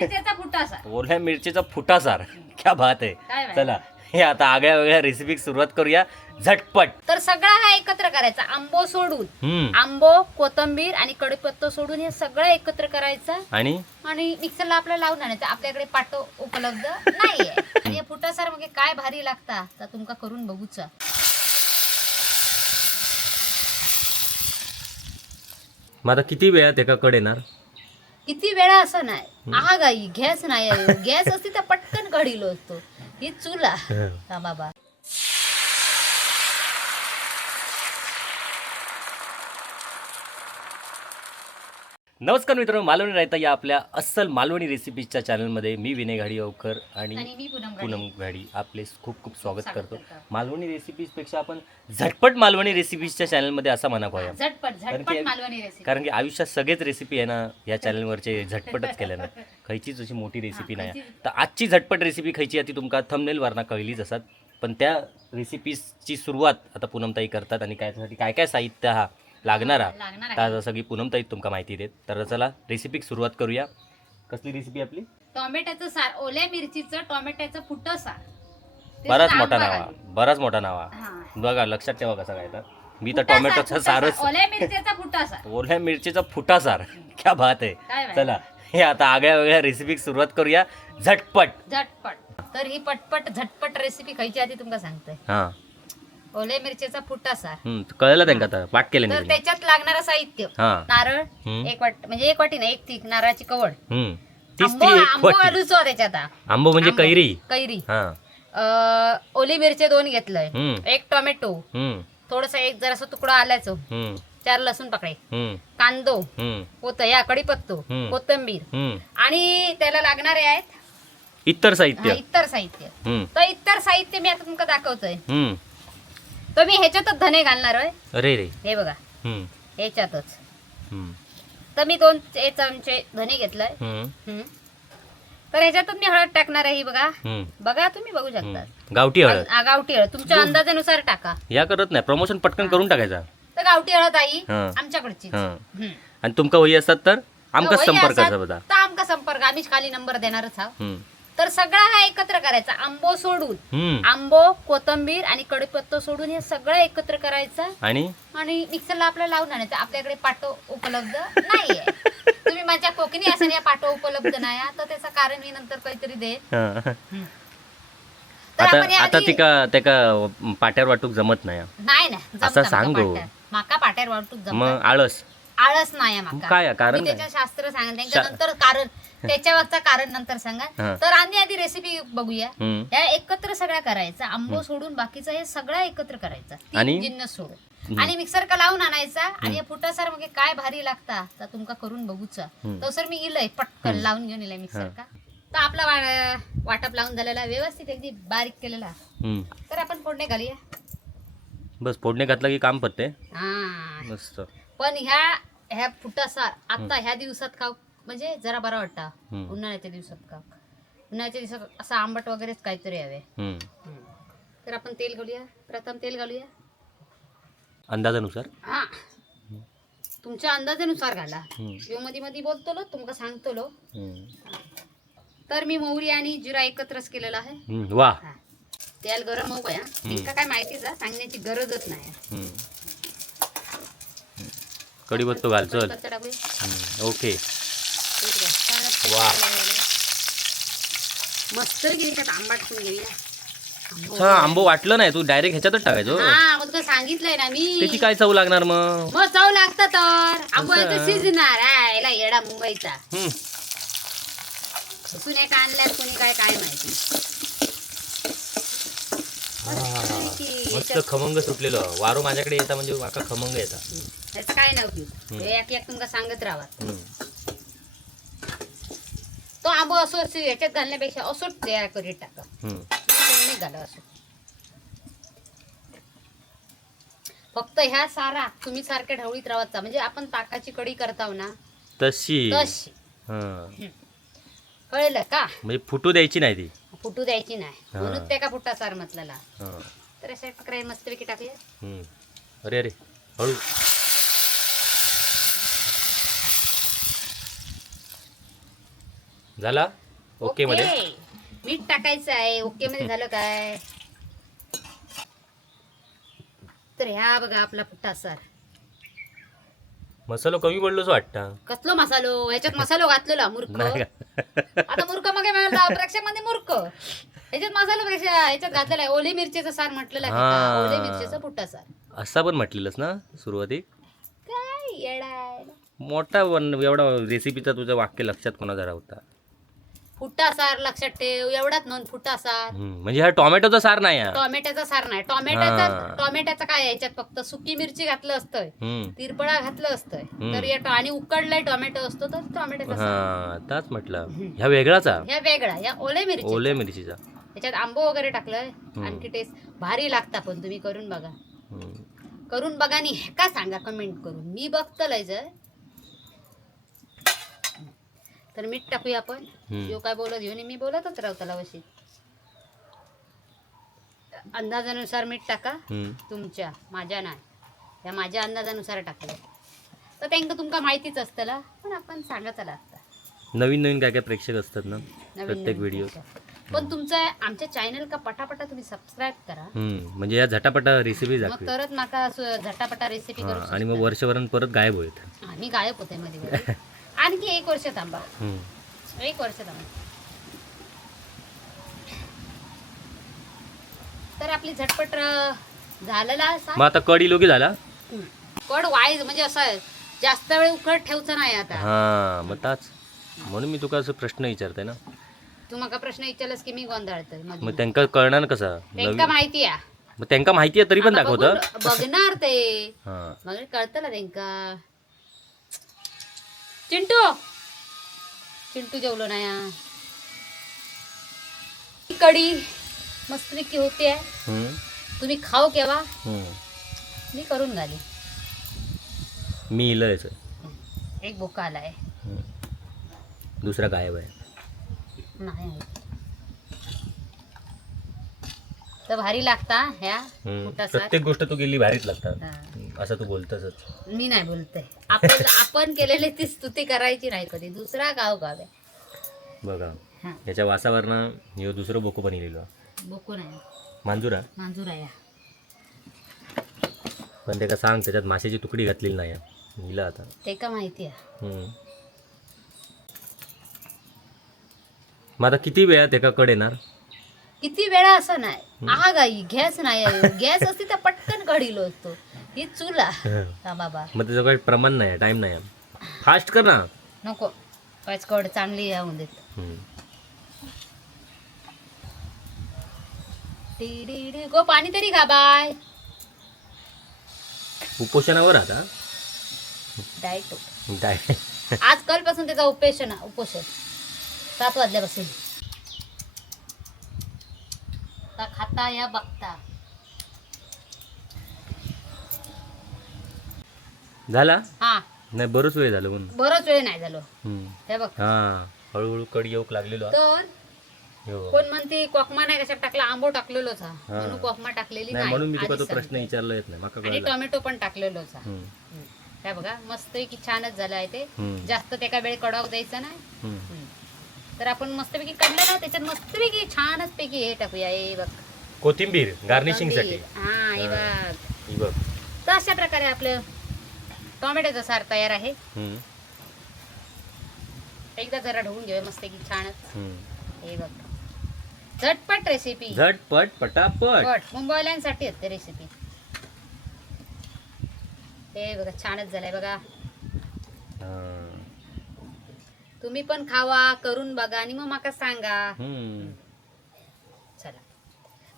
मिरचीचा फुटासा. ओल्या मिरचीचा फुटासार. क्या बात आहे. काय चला हे आता आगळ्या वेगळ्या रेसिपी सुरुवात करूया झटपट. तर सगळा हा एकत्र करायचा. आंबो सोडून आंबो, कोथिंबीर आणि कढीपत्ता सोडून हे सगळं एकत्र करायचं आणि मिक्सरला आपल्याला लावून आणायचं. आपल्याकडे पाटो उपलब्ध नाहीये. आणि हे फुटासार म्हणजे काय भारी लागता तर तुमका करून बघूचा. मग आता किती वेळात एका कड येणार? किती वेळा असं नाही. गाई गॅस नाही. गॅस असती तर पटकन कढीलो असतो. ही चुला हा बाबा. नमस्कार मित्रांनो, मालवणी रायता या आपल्या अस्सल मालवणी रेसिपीजच्या चॅनलमध्ये मी विनय घाडीगावकर आणि मी पूनम घाडी आपले खूप खूप स्वागत करतो. मालवणी रेसिपीजपेक्षा आपण झटपट मालवणी रेसिपीजच्या चॅनलमध्ये असा म्हणा पाहिजे. झटपट मालवणी रेसिपी. कारण की आयुष्यात सगळेच रेसिपी आहे ना या चॅनलवरचे झटपटच केल्या ना. खयचीच अशी मोठी रेसिपी नाही. तर आजची झटपट रेसिपी खयची आहे ती तुमका थंबनेलवरना कळलीच असतात. पण त्या रेसिपीजची सुरुवात आता पूनमताई करतात आणि त्यासाठी काय काय साहित्य हा लागणारा तर सगळी पूनमताई तुमका माहिती देत. तर चला रेसिपी सुरुवात करूया. कसली रेसिपी आपली? टोमॅटोचं सार. ओल्या मिरचीचं टोमॅटोचं फुटं सार. बराच मोठा नावा बघा, लक्षात ठेवा कसा काय. तर मी तर टोमॅटोचा सारच. ओल्या मिरचीचा फुटासा. ओल्या मिरचीचा फुटासार. क्या बात आहे. चला हे आता आगळ्या वेगळ्या रेसिपी सुरुवात करूया झटपट. तर ही पटपट झटपट रेसिपी खायची आधी तुमका सांगते. हा, ओल्या मिरचीचा फुटासा. कळलं त्यांना आता पाठ केलं तर त्याच्यात लागणारं साहित्य नारळ एक वाटी, म्हणजे एक वाटी नाही, एक तीक नारळाची कवड. आंबो घालूचो त्याच्यात. आंबो म्हणजे कैरी. ओली मिरची 2 घेतलंय. एक टोमॅटो, थोडस एक जरासा तुकडा आल्याचो, 4 लसूण पाकळे, कांदो, कढीपत्तो, कोथिंबीर आणि त्याला लागणारे आहेत इतर साहित्य. तर इतर साहित्य मी आता तुमका दाखवतोय. तर मी ह्याच्यातच धने घालणार आहे. अरे रे, हे बघा ह्याच्यातच. तर मी 2 चमचे धने घेतलाय. तर ह्याच्यातच मी हळद टाकणार आहे. ही बघा तुम्ही बघू शकता. गावठी हळद. गावठी हळद तुमच्या अंदाजानुसार टाका. या करत नाही, प्रमोशन पटकन करून टाकायचा. तर गावठी हळद आई आमच्याकडची. आणि तुमका वही असतात तर आमका संपर्क करायचा. तर आमका संपर्क आम्ही खाली नंबर देणारच आहोत. तर सगळा हा एकत्र करायचा. आंबो सोडून आंबो, कोथिंबीर आणि कढीपत्ता सोडून हे सगळं एकत्र करायचं आणि मिक्सरला आपल्याला लावून आणायचं. आपल्याकडे पाटो उपलब्ध नाहीये. तुम्ही माझ्या कोकणी असं या पाटो उपलब्ध नाही तर त्याचं कारण मी नंतर काहीतरी दे. आता त्याका पाट्यावर वाटूक जमत नाही असं सांगू. माका पाट्यावर वाटूक जमत. मग आळस नाही माका. काय कारण? त्याच्या शास्त्र सांगा नंतर कारण त्याच्यावरचं कारण नंतर सांगा. तर आधी रेसिपी बघूया. या एकत्र सगळ्या करायचा. आंबो सोडून बाकीचं हे सगळं एकत्र करायचं. 3 जिन्नस सोडून आणि मिक्सर का लावून आणायचा. आणि हे फुटासार म्हणजे काय भारी लागता तर तुमका करून बघूचा. तसं मी इलय पटकन लावून घेऊन इलय मिक्सर का. तर आपला वाटप लावून झालेला व्यवस्थित अगदी बारीक केलेला. तर आपण फोडणे घालूया. बस फोडणे घातला की काम पडते. मस्त. पण ह्या फुटासार आता ह्या दिवसात खाऊ म्हणजे जरा बरा वाटता. उन्हाळ्याच्या दिवसात खाऊ. उन्हाळ्याच्या दिवसात असं आंबट वगैरेच काहीतरी हवे. तर आपण तेल घालूया. प्रथम तेल घालूया अंदाजानुसार. तुमच्या अंदाजानुसार घाला. मध्ये मध्ये बोलतो तुमका सांगतो. तर मी मोहरी आणि जिरा एकत्रच केलेला आहे. वा. तेल गरम होऊ या. इतका काय माहितीच सांगण्याची गरजच नाही. कढीपत्ता घाल. चल ओके. वा मस्त आंबट घेऊया. आंबो वाटलं नाही, तू डायरेक्ट ह्याच्यातच टाकायचो. सांगितलंय ना मी. त्याची काय चव लागणार? मग चव लागतं तर आंबो शिजणार याला येडा मुंबईचा. कुणी काय आणल्यात कुणी काय माहिती. मस्त खमंग सुटलेलं. वारो माझ्याकडे येता म्हणजे माका खमंग येतात. त्याचं काय नव्हतं. एक तुमका सांगत राहा. तो आंबो असो ह्याच्यात घालण्यापेक्षा असोच तयार करीत टाका. घाला असो. फक्त ह्या सारा तुम्ही सारख्या ढवळीत राहायचा. म्हणजे आपण ताकाची कढी करताव ना तशी. कळलं का? म्हणजे फुटू द्यायची नाही. ती फुटू द्यायची नाही म्हणून त्या का फुटा सार म्हटलेला. तर अशा प्रकारे मस्तपैकी टाकूया. अरे अरे हळू. झाला ओके मध्ये. मीठ टाकायचं आहे. ओके मध्ये झालं काय तर ह्या बघा आपला पुट्टा सार. मसालो कमी पडलोच वाटतं. कसलो मसालो ह्याच्यात मसालो घातलेला मूर्ख. नाही का? आता मूर्ख मग प्रेक्षकांमध्ये मूर्ख ह्याच्यात मसालो ह्याच्यात घातलेला आहे. ओली मिरचीचं सार म्हटलेलं आहे का? ओली मिरचीचं पुट्टा सार असा पण म्हटलेलंस ना सुरुवाती. काय येडाय. मोठा एवढा रेसिपीचा तुझं वाक्य लक्षात कोणाचा होता. फुटा सार लक्षात ठेव. एवढाच नोंद फुटा सार. म्हणजे हा टोमॅटोचा सार नाही हा. टोमॅटोचा सार नाही. टोमॅटोचा काय याच्यात फक्त सुकी मिरची घातलं असतंय, तिरपळा घातलं असतंय तर आणि उकडलाय टोमॅटो असतो तर टोमॅटोचा सार. हा त्याच म्हटलं. ह्या वेगळाचा. ह्या वेगळा ह्या ओले मिरचीचा. याच्यात आंबो वगैरे टाकलंय. आणखी टेस्ट भारी लागता. पण तुम्ही करून बघा. करून बघा आणि का सांगा कमेंट करून. मी बघतलंय तर मीठ टाकूया आपण. यो काय बोलत घेऊन मी बोलतच राहू त्याला वशी. अंदाजानुसार मीठ टाका तुमच्या, माझ्या नाही. या माझ्या अंदाजानुसार टाकलं तर त्यांना तुमका माहितीच असतं पण आपण सांगत आला आता. नवीन नवीन काय काय प्रेक्षक असतात ना प्रत्येक व्हिडिओ. पण तुमचा आमच्या चॅनल का पटापटा तुम्ही सबस्क्राईब करा. म्हणजे या झटापटा रेसिपी मग तरच माका झटापटा रेसिपी करू. आणि मग वर्षभरात परत गायब होईल. मी गायब होते मध्ये. आणखी 1 वर्ष थांबा. 1 वर्ष थांबा तर आपली झटपट झालेला. मग आता कढी लोकी झाला. कड वाईज म्हणजे असं जास्त वेळ उकळत ठेवचं नाही आता. हा मग ताच म्हणून मी तुका असं प्रश्न विचारते ना. तू मका प्रश्न विचारलास की मी गोंधळतोय. मग त्यांना कळणार कसं. त्यांका माहिती आहे. मग त्यांना माहिती आहे तरी पण दाखवतं. बघणार ते मग कळतं ना त्यांका. चिंटू जेवलो नाही. कढी मस्तपैकी होते. तुम्ही खाऊ केव्हा मी करून घाली. मी इलंय. एक बोका आलाय. दुसरा गायब आहे. नाही तर भारी लागता ह्या. प्रत्येक गोष्ट तू गेली भारीच लागतात असं तू बोलतच. मी नाही बोलते. आपण केलेली ती स्तुती करायची नाही कधी. दुसरा गाव आहे बघा. याच्या वासावरनं ह्यो दुसरं बोकू पण लिहिलं. बोकू नाही मांजुरा. पण ते का सांग त्याच्यात माशाची तुकडी घातलेली नाही हिला आता. ते का माहिती आहे. मग आता किती वेळा ते का कड येणार. किती वेळा असं नाही. आहा गाई गॅस नाही. गॅस असती तर पटकन कढीलो असतो. ही चुला बाबा. मग त्याचं काही प्रमाण नाही. टाइम नाही. फास्ट कर ना. नको काहीच कड चांगली होऊन देत. गो पाणी तरी खा बाय. उपोषणावर आता. डाएट आज कालपासून त्याचा उपोषण 7 वाजल्यापासून. खाता या बघता. झाला. हा नाही बरंच वेळ झालं म्हणून. बरंच वेळ नाही झालो. हे बघ हळूहळू कडी येऊक लागलेलो. तर कोण म्हणते कोकमा नाही कशात टाकला. आंबो टाकलेलोच म्हणून कोकमा टाकलेली नाही. म्हणून मी तुला तो प्रश्न विचारला येत नाही. आणि टोमॅटो पण टाकलेलोच. काय बघा मस्त की छानच झालं आहे ते. जास्त ते काय वेळ कडक द्यायचं नाही. तर आपण मस्तपैकी काढलं ना त्याच्यात मस्तपैकी छानच पैकी हे टाकूया. हे बघ कोथिंबीर गार्निशिंग साठी. हा हे बघ. तर अशा प्रकारे आपलं टोमॅटोचा सार तयार आहे. एकदा जरा ढवून घेऊया मस्तपैकी छानच. हे बघ झटपट रेसिपी. झटपट पटापट मुंबईवाल्यांसाठी असते रेसिपी. हे बघा छानच झालंय बघा. तुम्ही पण खावा करून बघा आणि मग माका सांगा. चला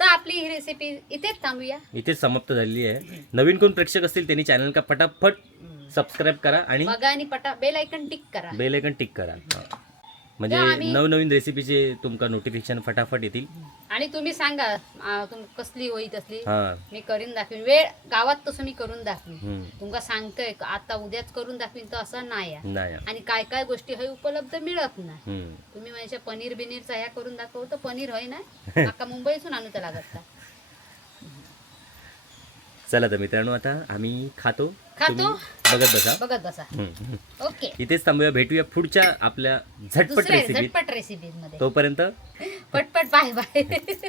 तर आपली ही रेसिपी इथेच थांबूया. इथेच समाप्त झालेली आहे. नवीन कोण प्रेक्षक असतील त्यांनी चॅनल का फटाफट सबस्क्राईब करा आणि बघा आणि बेल आयकन टिक करा. म्हणजे नवनवीन रेसिपीचे तुमका नोटिफिकेशन फटाफट येतील. आणि तुम्ही सांगा कसली होईत असली मी करून दाखवीन. वेळ गावात तसं मी करून दाखवीन. तुमका सांगतोय आता उद्याच करून दाखवीन तर असं नाही. आणि काय काय गोष्टी हे उपलब्ध मिळत नाही. तुम्ही म्हणजे पनीर बिनीरचा ह्या करून दाखव तर पनीर होय ना. आता मुंबईतून आणू लागत. चला तर मित्रांनो, आता आम्ही खातो. खातो. बघत बसा. ओके. इथेच थांबूया. भेटूया पुढच्या आपल्या झटपट रेसिपी. झटपट रेसिपी मध्ये. तोपर्यंत पटपट बाय बाय.